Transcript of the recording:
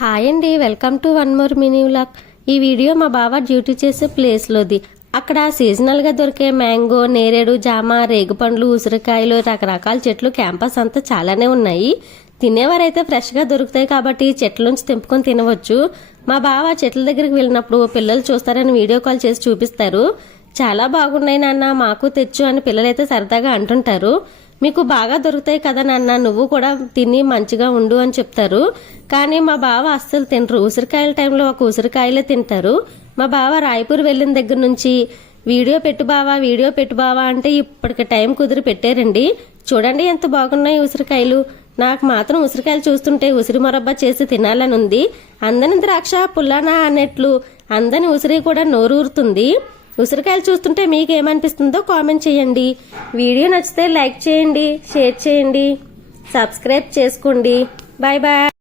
Hi అండి, welcome to one more mini vlog. ఈ video మా బావ డ్యూటీ చేసే ప్లేస్లోది. అక్కడ సీజనల్గా దొరికే మ్యాంగో, నేరేడు, జామ, రేగుపండ్లు, ఉసిరికాయలు, రకరకాల చెట్లు క్యాంపస్ అంతా చాలానే ఉన్నాయి. తినేవారైతే ఫ్రెష్గా దొరుకుతాయి కాబట్టి చెట్ల నుంచి తెంపుకొని తినవచ్చు. మా బావ చెట్ల దగ్గరికి వెళ్ళినప్పుడు పిల్లలు చూస్తారని వీడియో కాల్ చేసి చూపిస్తారు. చాలా బాగున్నాయి నాన్న, మాకు తెచ్చు అని పిల్లలైతే సరదాగా అంటుంటారు. మీకు బాగా దొరుకుతాయి కదా నాన్న, నువ్వు కూడా తిని మంచిగా ఉండు అని చెప్తారు. కానీ మా బావ అస్సలు తినరు. ఉసిరికాయల టైంలో ఒక ఉసిరికాయలే తింటారు. మా బావ రాయపూర్ వెళ్ళిన దగ్గర నుంచి వీడియో పెట్టు బావా అంటే ఇప్పటికి టైం కుదిరి పెట్టారండి. చూడండి ఎంత బాగున్నాయి ఉసిరికాయలు. నాకు మాత్రం ఉసిరికాయలు చూస్తుంటే ఉసిరి మొరబ్బా చేసి తినాలని ఉంది. అందని ద్రాక్ష పుల్లానా అన్నట్లు అందని ఉసిరి కూడా నోరూరుతుంది. ఉసిరికాయలు చూస్తుంటే మీకు ఏమనిపిస్తుందో కామెంట్ చేయండి. వీడియో నచ్చితే లైక్ చేయండి, షేర్ చేయండి, సబ్స్క్రైబ్ చేసుకోండి. Bye bye.